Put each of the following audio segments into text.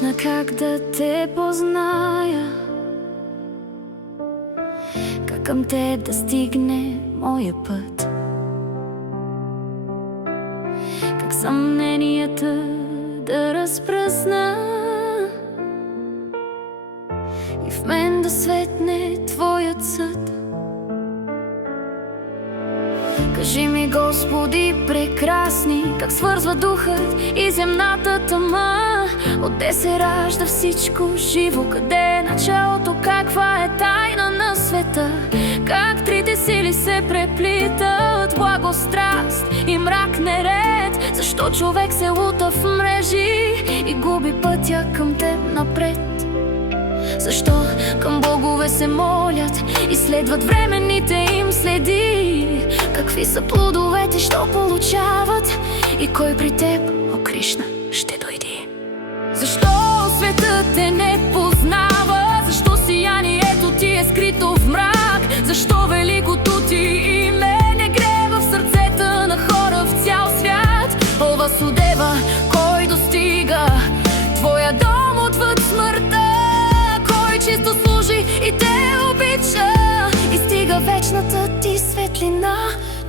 грешна, как да те позная, как към те да стигне моя път, как съмненията да разпръсна и в мен да светне твоят съд. Кажи ми, Господи, прекрасни, как свързва духът и земната тъма. Отде се ражда всичко живо, къде е началото, каква е тайна на света, как трите сили се преплитат, благо, страст и мрак неред. Защо човек се лута в мрежи и губи пътя към теб напред? Защо към богове се молят и следват временните им следи? Какви са плодовете, що получават и кой при теб, о Кришна, ще дойде? Защо светът те не познава? Защо сиянието ти е скрито в мрак? Защо великото ти име не грее в сърцета на хора в цял свят? О Васудева, кой достига твоя дом отвъд смъртта? Кой чисто служи и те обича и стига вечната ти светлина?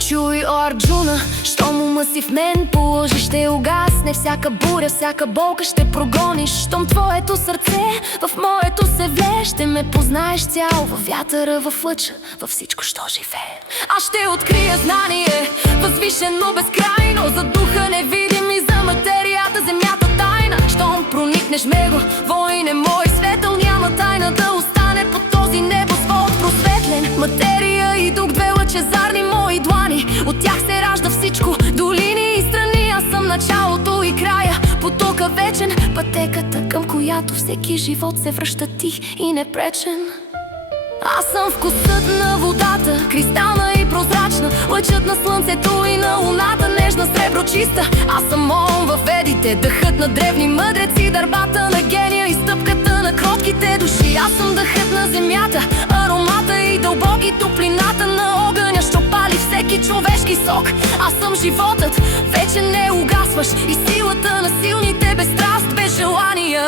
Чуй, о Арджуна, щом ума си в мен положи, ще угасне всяка буря, всяка болка ще прогониш. Щом твоето сърце в моето се влее, ще ме познаеш цял във вятъра, в лъча, във всичко, що живее. Аз ще открия знание, възвишено безкрайно, за духа невидим и за материята, земята тайна. Щом проникнеш него, войне мой светъл, няма тайна да остане под този небосвод просветлен. Материя и дух, две лъчезарни мои длани, от тях се ражда всичко, долини и страни. Аз съм началото и края, потока вечен, пътеката, към която всеки живот се връща тих и непречен. Аз съм вкусът на водата, кристална и прозрачна, лъчът на слънцето и на луната, нежна, среброчиста. Аз съм он във ведите, дъхът на древни мъдреци, дърбата на гения и стъпката на кротките души. Аз съм дъхът на земята, аромата и дълбоки, топлината на огъня, що пали всеки човешки сок. Аз съм животът, вече не угасваш, и силата на силните, без страст, без желания.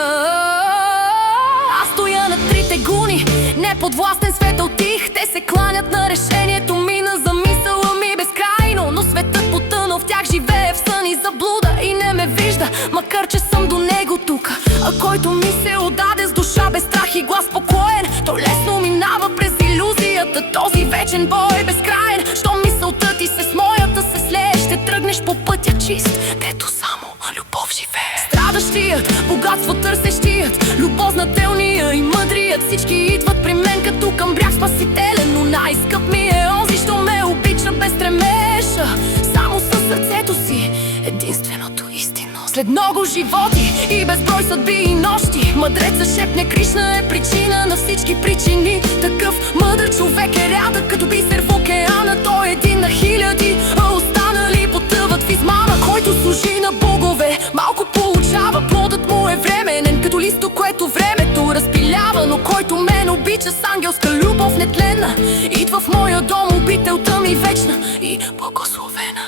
Аз стоя на трите гуни, неподвластен светъл тих, те се кланят на решението ми, на замисъла ми безкрайно. Но светът потънал в тях живее в сън и заблуда и не ме вижда, макар че съм до него тука. А който ми се отдаде с душа без страх и глас спокоен, то лесно минава през илюзията, този вечен бой безкраен. Щом мисълта ти се с моята се слее, ще тръгнеш по пътя чист, дето само любов живее. Страдащият, богатство търсещият, любознателния и мъдрият, всички идват при мен като към бряг спасителен. Но най-скъп ми е онзи, що ме обича без стремежа, само със сърцето си, единственото истинно. След много животи и безброй съдби и нощи, мъдрецът шепне, Кришна е причина на всички причини. Такъв мъдър човек е рядък като бисер в океана, той е един на хиляди, а останали потъват в измама. Който служи на богове, малко получава, плодът му е временен, като листо, което времето разпилява. Но който мен обича с ангелска любов нетленна, идва в моя дом обителта ми вечна и благословена.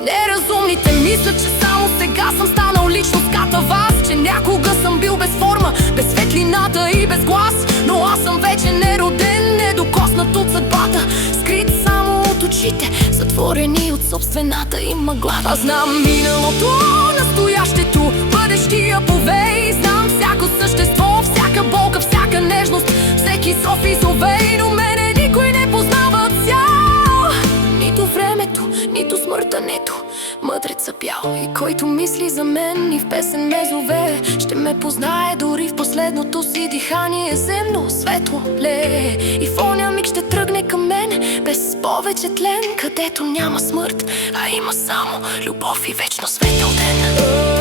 Неразумните мислят, че само сега съм станал личност като вас, че някога съм бил без форма, без светлината и без глас. Но аз съм вече нероден, недокоснат от съдбата, скрит само от очите, затворени от собствената им мъгла. Аз знам миналото, настоящето, бъдещия повей. Знам всяко същество, всяка болка, всяка нежност, всеки зов и зовей. Но мене никой не познава цял, нито времето, нито смъртта, нето мъдреца бял. И който мисли за мен и в песен ме зове, ще ме познае дори в последното си дихание. Земно светло лее и в оня миг ще тръгне към мен, без повече тлен, където няма смърт, а има само любов и вечно светъл ден.